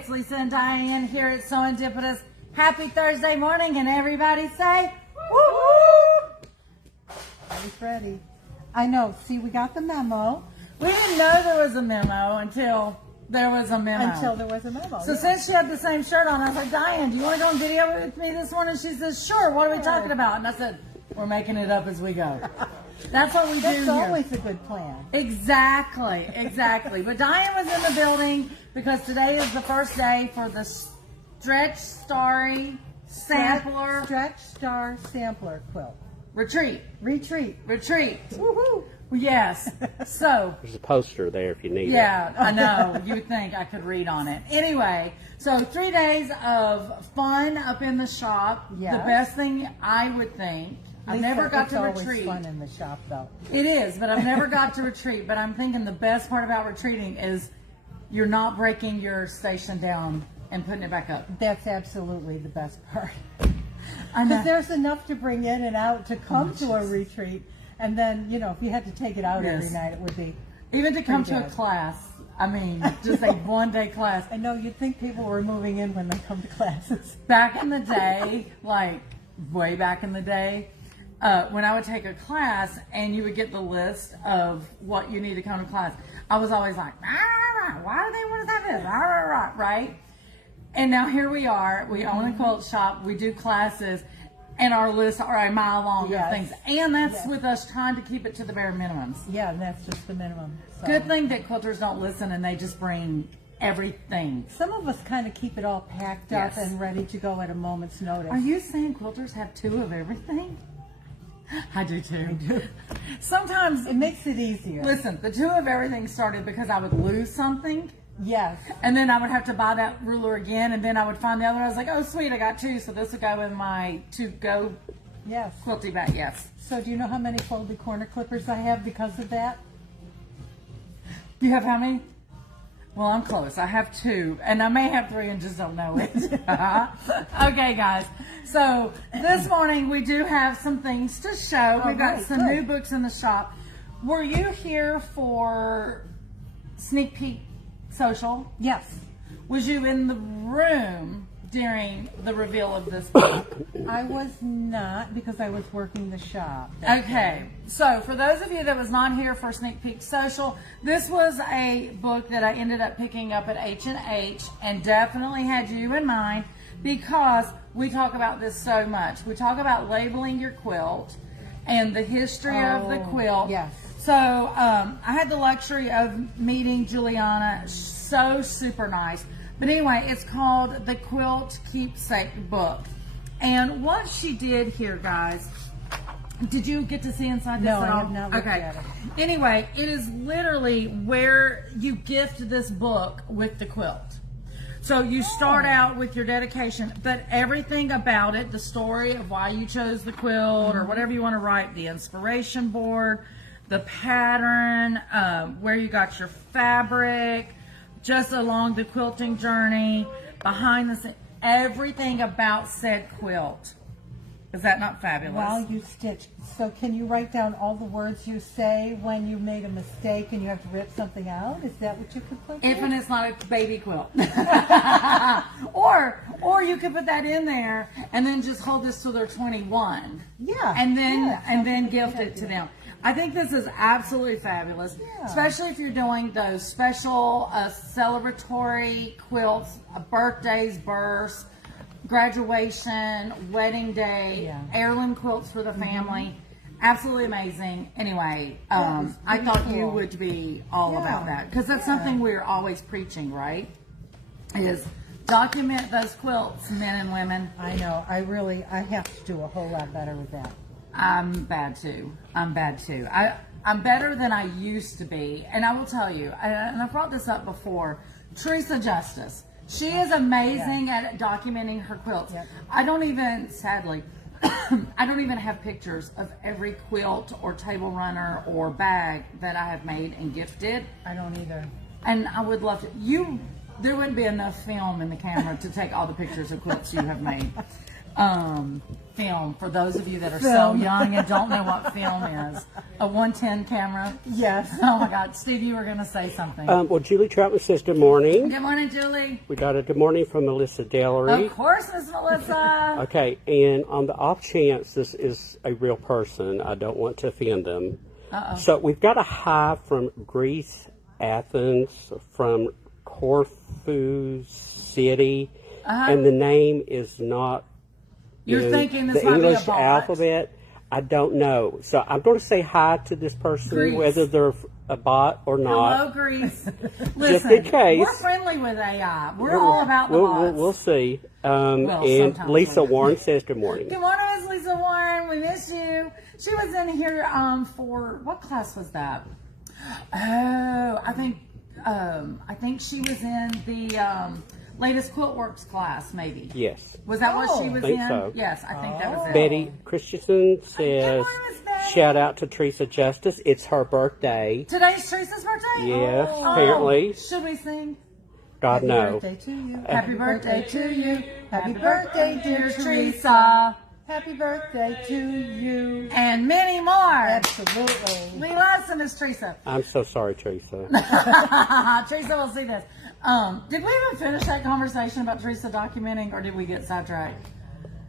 it's Lisa and Diane here at SewEndipitous. Happy Thursday morning, and everybody say, woo-hoo! Ready. I know. See, we got the memo. We didn't know there was a memo until there was a memo. So since she had the same shirt on, I was like, Diane, do you want to go on video with me this morning? She says, sure. What are we talking about? And I said, we're making it up as we go. That's what we do here. That's always a good plan. Exactly, exactly. But Diane was in the building because today is the first day for the Stretch Star Sampler quilt. Retreat. Woohoo! Yes. So there's a poster there if you need it. Yeah, I know. You would think I could read on it. Anyway, so 3 days of fun up in the shop. Yes. The best thing I would think. I've never got to retreat. It's always fun in the shop, though. It is, but I've never got to retreat. But I'm thinking the best part about retreating is you're not breaking your station down and putting it back up. That's absolutely the best part. Because there's enough to bring in and out to come to a retreat. And then, you know, if you had to take it out every night, it would be even to come to a class. I mean, just a one-day class. I know, you'd think people were moving in when they come to classes. Back in the day, like way back in the day, when I would take a class and you would get the list of what you need to come to class, I was always like, why do they want us to have this? Right? And now here we are. We own a quilt shop. We do classes. And our lists are a mile long of things. And that's with us trying to keep it to the bare minimums. Yeah, and that's just the minimum. So. Good thing that quilters don't listen and they just bring everything. Some of us kind of keep it all packed up and ready to go at a moment's notice. Are you saying quilters have 2 of everything? I do too. I do. Sometimes it makes it easier. Listen, the 2 of everything started because I would lose something. Yes. And then I would have to buy that ruler again, and then I would find the other. I was like, oh, sweet, I got 2, so this would go in my to-go quilty bag. Yes. So do you know how many folded corner clippers I have because of that? You have how many? Well, I'm close. I have 2, and I may have 3 and just don't know it. Okay, guys. So this morning we do have some things to show. We've got some new books in the shop. Were you here for Sneak Peek Social? Yes. Was you in the room during the reveal of this book? I was not, because I was working the shop. Okay, so for those of you that was not here for Sneak Peek Social, this was a book that I ended up picking up at H&H and definitely had you in mind because we talk about this so much. We talk about labeling your quilt and the history of the quilt. Yes. So I had the luxury of meeting Juliana, so super nice. But anyway, it's called the Quilt Keepsake Book. And what she did here, guys, did you get to see inside this at all? No, I have not looked at it. Anyway, it is literally where you gift this book with the quilt. So you start out with your dedication, but everything about it, the story of why you chose the quilt or whatever you want to write, the inspiration board, the pattern, where you got your fabric, just along the quilting journey, behind the scenes, everything about said quilt. Is that not fabulous? While you stitch. So can you write down all the words you say when you made a mistake and you have to rip something out? Is that what you could put If there? and it's not a baby quilt. or you could put that in there and then just hold this till they're 21. Yeah. And then gift it to them. I think this is absolutely fabulous, especially if you're doing those special celebratory quilts, birthdays, births, graduation, wedding day, heirloom quilts for the family. Absolutely amazing. Anyway, I thought you would be all about that because that's something we're always preaching, right? Is document those quilts, men and women. I know. I have to do a whole lot better with that. I'm bad too. I'm better than I used to be. And I will tell you, and I brought this up before, Teresa Justice. She is amazing at documenting her quilts. Yep. I don't even, sadly, I don't even have pictures of every quilt or table runner or bag that I have made and gifted. I don't either. And I would love to. There wouldn't be enough film in the camera to take all the pictures of quilts you have made. film, for those of you that are so young and don't know what film is. A 110 camera. Yes. Oh my God. Steve, you were going to say something. Well, Julie Troutman says good morning. Good morning, Julie. We got a good morning from Melissa Dellery. Of course, Miss Melissa. Okay, and on the off chance this is a real person, I don't want to offend them. So we've got a hi from Greece, Athens, from Corfu City, and the name is not You're in thinking this the might English be a bot. alphabet. I don't know. So I'm going to say hi to this person, Greece. whether they're a bot or not. Hello, Greece. Listen, in case. we're friendly with AI. We're all about the bots. We'll see. And sometimes Lisa we're- Warren says good morning. Good morning, Miss Lisa Warren. We miss you. She was in here for what class was that? Oh, I think she was in the latest Quilt Works class, maybe. Yes. Was that what she was think in? so. Yes, I think that was it. Betty Christensen says, morning, Miss Betty. shout out to Teresa Justice. It's her birthday. Today's Teresa's birthday? Yes, Oh. apparently. Should we sing? God Happy no. birthday to you. Happy birthday to you. Happy birthday, dear Teresa. Happy birthday to you. And many more. Absolutely. We love some Miss Teresa. I'm so sorry, Teresa. Teresa will see this. Did we even finish that conversation about Teresa documenting, or did we get sidetracked?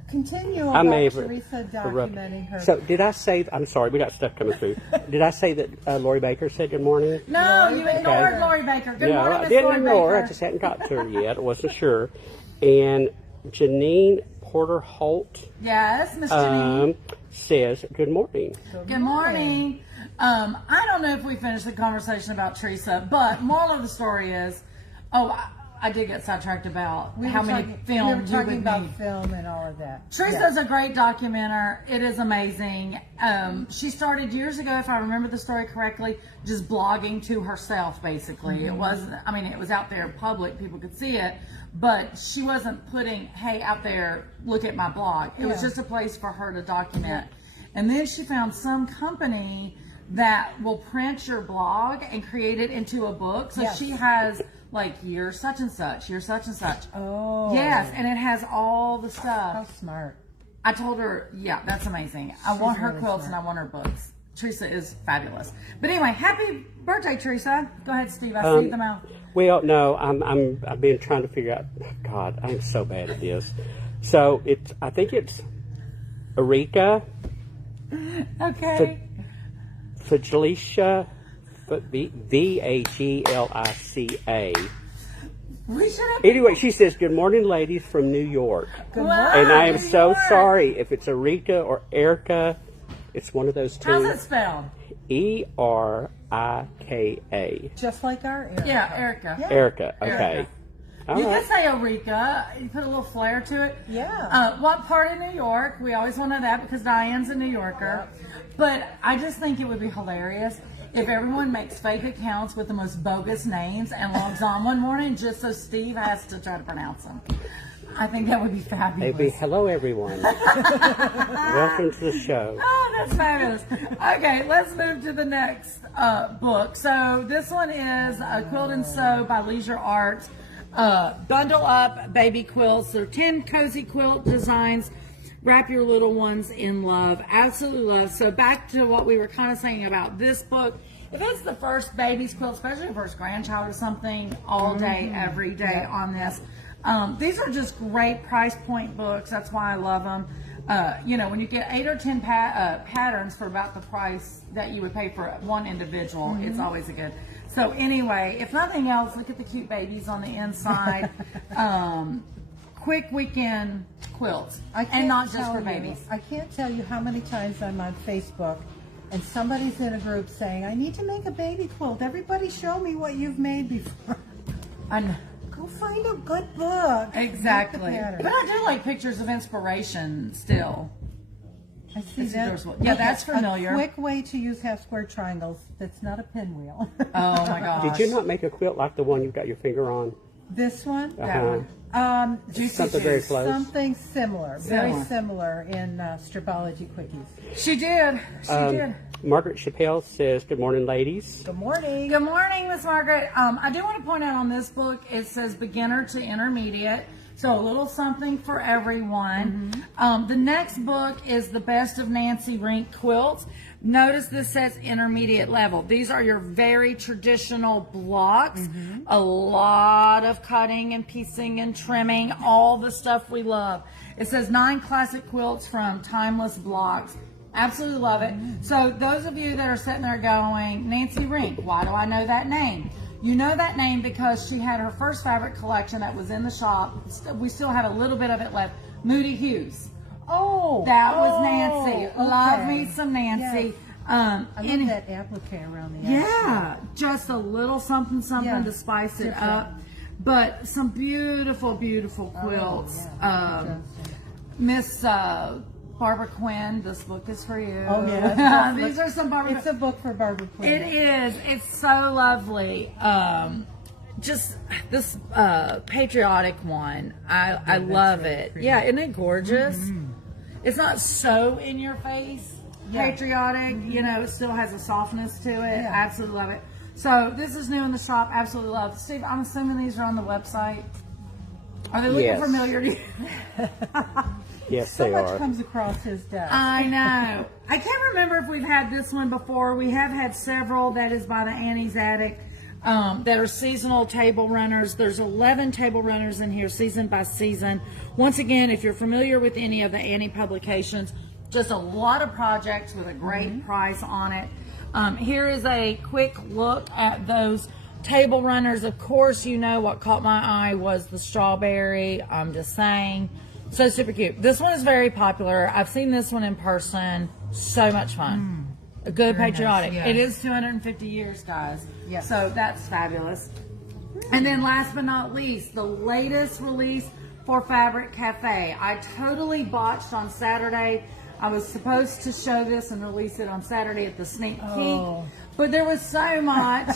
Continue I may about have Teresa documenting her. So did I say, I'm sorry, we got stuff coming through. Did I say that Lori Baker said good morning? No, you ignored Okay. Lori Baker. Good Yeah, morning, I Miss didn't Lori ignore her. I Baker. just hadn't got to her yet. I wasn't sure. And Janine Porter Holt Yes, Miss Janine. says good morning. Good morning. I don't know if we finished the conversation about Teresa, but moral of the story is, I did get sidetracked about how many films we were you talking would about need. film and all of that. Teresa's a great documenter. It is amazing. She started years ago, if I remember the story correctly, just blogging to herself, basically. It wasn't, it was out there in public, people could see it, but she wasn't putting, hey, out there, look at my blog. It was just a place for her to document. And then she found some company that will print your blog and create it into a book. So she has like year such and such, year such and such. Oh. Yes, and it has all the stuff. How smart. I told her, yeah, that's amazing. I want her really quilts smart. and I want her books. Teresa is fabulous. But anyway, happy birthday, Teresa. Go ahead, Steve. I see them out. Well, no, I've been trying to figure out. God, I'm so bad at this. So I think it's Erika, Okay. Vagelicia, Vaglica. We should have. Anyway, she says, good morning, ladies from New York. Good Wow. morning. And I am New so York. sorry if it's Erika or Erica. It's one of those two. How's it spelled? Erika. Just like our Erica. Yeah, Erica. Yeah. Erica, okay. Erica. All You right. can say Eureka. You put a little flair to it. Yeah. What part of New York? We always want to know that because Diane's a New Yorker. But I just think it would be hilarious if everyone makes fake accounts with the most bogus names and logs on one morning just so Steve has to try to pronounce them. I think that would be fabulous. Maybe, hello, everyone. Welcome to the show. Oh, that's fabulous. Okay, let's move to the next book. So this one is Quilt and Sew by Leisure Arts. Bundle up baby quilts. They're 10 cozy quilt designs. Wrap your little ones in love. Absolutely love. So back to what we were kind of saying about this book. If it's the first baby's quilt, especially the first grandchild or something, all day, every day on this. These are just great price point books. That's why I love them. When you get 8 or 10 patterns for about the price that you would pay for one individual, it's always a good. So anyway, if nothing else, look at the cute babies on the inside. Quick weekend quilts, and not just for babies. I can't tell you how many times I'm on Facebook and somebody's in a group saying, I need to make a baby quilt. Everybody show me what you've made before. Go find a good book. Exactly. Make the pattern. But I do like pictures of inspiration still. I see It's that. yours. Yeah, that's familiar. A quick way to use half square triangles that's not a pinwheel. Oh my gosh. Did you not make a quilt like the one you've got your finger on? This one? That one. Juicy Something very Juice. close. Something similar. Very Similar. similar in Strapology Quickies. She did. She did. Margaret Chappelle says, good morning, ladies. Good morning. Good morning, Miss Margaret. I do want to point out on this book, it says beginner to intermediate. So a little something for everyone. The next book is The Best of Nancy Rink Quilts. Notice this says intermediate level. These are your very traditional blocks. A lot of cutting and piecing and trimming, all the stuff we love. It says 9 classic quilts from timeless blocks. Absolutely love it. So those of you that are sitting there going, Nancy Rink, why do I know that name? You know that name because she had her first fabric collection that was in the shop. We still had a little bit of it left. Moody Hues. Oh, That was Nancy. okay. Love me some Nancy. Yes. I I love that applique around the edge. yeah, just a little something Yeah, to spice it different. up. But some beautiful, beautiful quilts. Yeah, Miss Barbara Quinn, this book is for you. Oh, yeah. These are some Barbara. It's a book for Barbara Quinn. It is. It's so lovely. Just this patriotic one. I love it. pretty. Yeah, isn't it gorgeous? It's not so in your face. Yeah. Patriotic, you know, it still has a softness to it. Absolutely love it. So this is new in the shop. Absolutely love it. Steve, I'm assuming these are on the website. Are they looking Yes. familiar to you? Yes, So they much are. comes across his desk. I know. I can't remember if we've had this one before. We have had several. That is by the Annie's Attic. That are seasonal table runners. There's 11 table runners in here, season by season. Once again, if you're familiar with any of the Annie publications, just a lot of projects with a great price on it. Here is a quick look at those table runners. Of course, you know what caught my eye was the strawberry. I'm just saying. So super cute. This one is very popular. I've seen this one in person. So much fun. A good Very patriotic. nice, yes. It is 250 years, guys. Yes. So that's fabulous. And then last but not least, the latest release for Fabric Cafe. I totally botched on Saturday. I was supposed to show this and release it on Saturday at the sneak peek. Oh. But there was so much,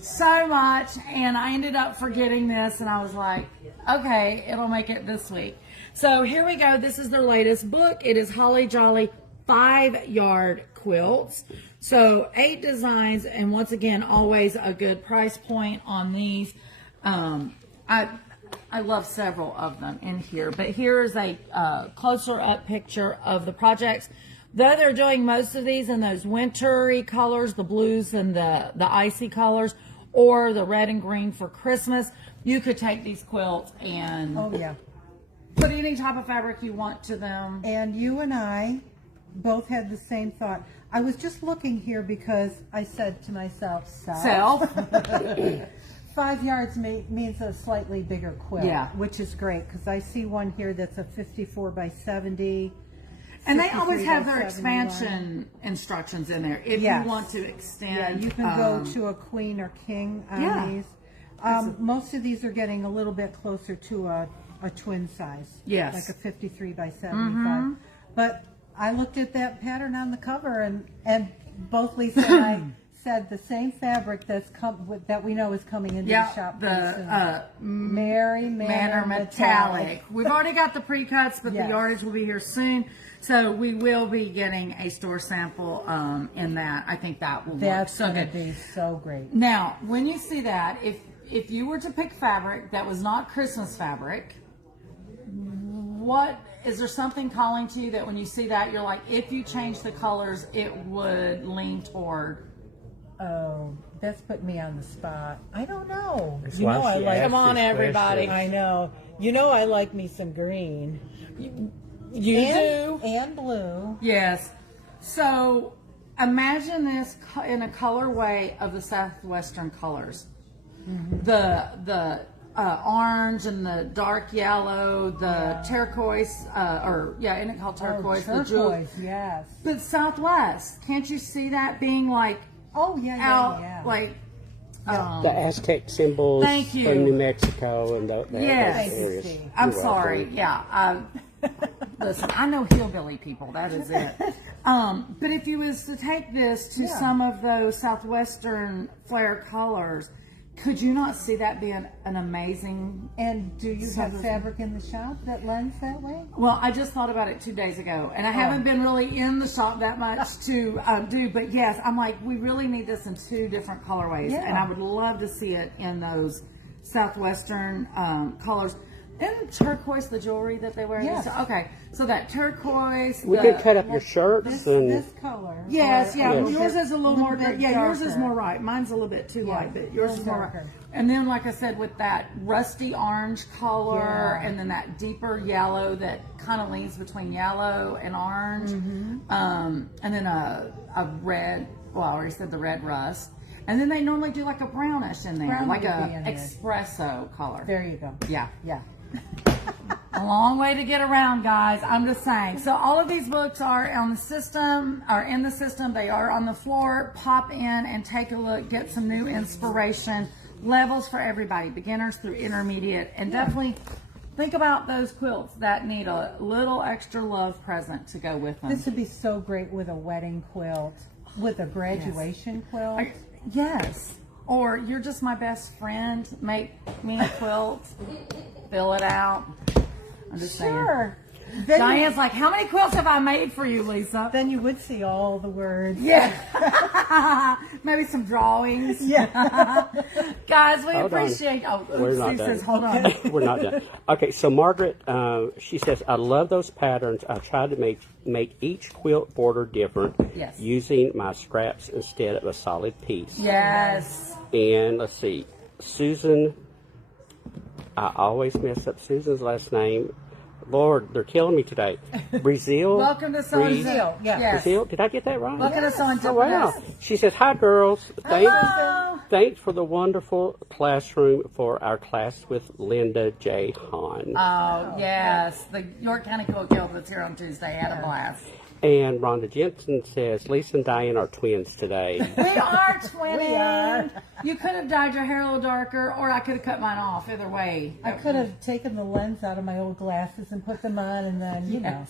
so much, and I ended up forgetting this, and I was like, okay, it'll make it this week. So here we go. This is their latest book. It is Holly Jolly 5-yard quilts. So 8 designs, and once again, always a good price point on these. I love several of them in here, but here is a closer up picture of the projects. Though they're doing most of these in those wintry colors, the blues and the icy colors, or the red and green for Christmas, you could take these quilts and Oh, yeah. put any type of fabric you want to them. And you and I both had the same thought. I was just looking here because I said to myself, Self. 5 yards means a slightly bigger quilt, Yeah. which is great because I see one here that's a 54 by 70. And they always 53 have by their 71. expansion instructions in there if Yes. you want to extend. Yeah, you can go to a queen or king on yeah. these. Most of these are getting a little bit closer to a twin size. Yes. Like a 53 by 75. But I looked at that pattern on the cover and both Lisa and I said the same fabric that we know is coming into the shop pretty soon. Mary Manor Metallic. We've already got the pre-cuts, but Yes. the yardage will be here soon. So we will be getting a store sample in that. I think that will That's work so going to good. be so great. Now, when you see that, if you were to pick fabric that was not Christmas fabric, what is there something calling to you that when you see that you're like, if you change the colors, it would lean toward? Oh, that's put me on the spot. I don't know. That's You why know I she like. asked Come on, this everybody. question. I know. You know I like me some green. You do? And blue. Yes. So imagine this in a colorway of the Southwestern colors. The orange and the dark yellow, the turquoise, isn't it called turquoise? The jewel. Turquoise, yes. But Southwest, can't you see that being like Oh, yeah, out, yeah. like, The Aztec symbols Thank you. from New Mexico and those Yes. areas. Thank you, I'm You're sorry. welcome. Yeah. Listen, I know hillbilly people. That is it. But if you was to take this to some of those Southwestern flare colors, could you not see that being an amazing? And do you have Southwestern. fabric in the shop that lends that way? Well, I just thought about it 2 days ago, and I haven't been really in the shop that much to do. But yes, I'm like, we really need this in 2 different colorways, Yeah. and I would love to see it in those Southwestern colors. Isn't turquoise the jewelry that they wear? Yes. Okay, so that turquoise. We can cut up your shirts and This color. Yes, or yeah. little Yours bit- is a little more. bit Yeah, yours is darker. more right. Mine's a little bit too light, but yours is more darker. right. And then, like I said, with that rusty orange color, Yeah. and then that deeper yellow that kind of leans between yellow and orange, and then a red. Well, I already said the red rust. And then they normally do like a brownish in there, Brown like would a be in there. espresso color. There you go. Yeah. Yeah. A long way to get around, guys. I'm just saying. So all of these books are on the system, are in the system. They are on the floor. Pop in and take a look. Get some new inspiration. Levels for everybody, beginners through intermediate, and definitely think about those quilts that need a little extra love present to go with them. This would be so great with a wedding quilt, with a graduation quilt. Yes. Or you're just my best friend. Make me a quilt. Fill it out. I'm just saying. Sure. Then Diane's like, how many quilts have I made for you, Lisa? then you would see all the words. Yeah. Maybe some drawings. Yeah. Guys, we Hold on. appreciate. Oh, We're not Sue done. says, hold on. we're not done. Okay, so Margaret, she says, I love those patterns. I try to make each quilt border different Yes. using my scraps instead of a solid piece. Yes. And let's see, Susan, I always mess up Susan's last name. Lord, they're killing me today. Brazil. Welcome to Sewing Brazil, yeah. Yes. Brazil. Did I get that right? Welcome to Sewing Oh, wow. She says, hi, girls. Hello. Thanks for the wonderful classroom for our class with Linda J. Hahn. Oh, yes. The York County Quilt Guild was here on Tuesday. Had a blast. And Rhonda Jensen says, Lisa and Diane are twins today. We are twinning. We are. You could have dyed your hair a little darker, or I could have cut mine off. Either way. I could have taken the lens out of my old glasses and put them on, and then, you know.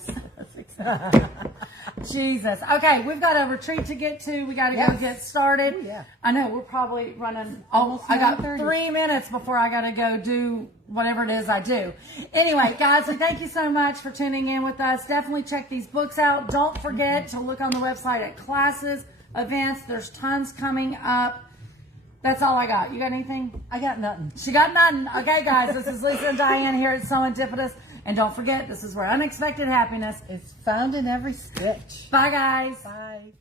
Jesus. Okay, we've got a retreat to get to. We got to go Yes. get started. Ooh, yeah. I know we're probably running. Almost I got 9:30. 3 minutes before I got to go do whatever it is I do. Anyway, guys, we thank you so much for tuning in with us. Definitely check these books out. Don't forget to look on the website at classes, events. There's tons coming up. That's all I got. You got anything? I got nothing. She got nothing. Okay, guys, this is Lisa and Diane here at SewEndipitous. And don't forget, this is where unexpected happiness. It's found in every stitch. Bye, guys. Bye.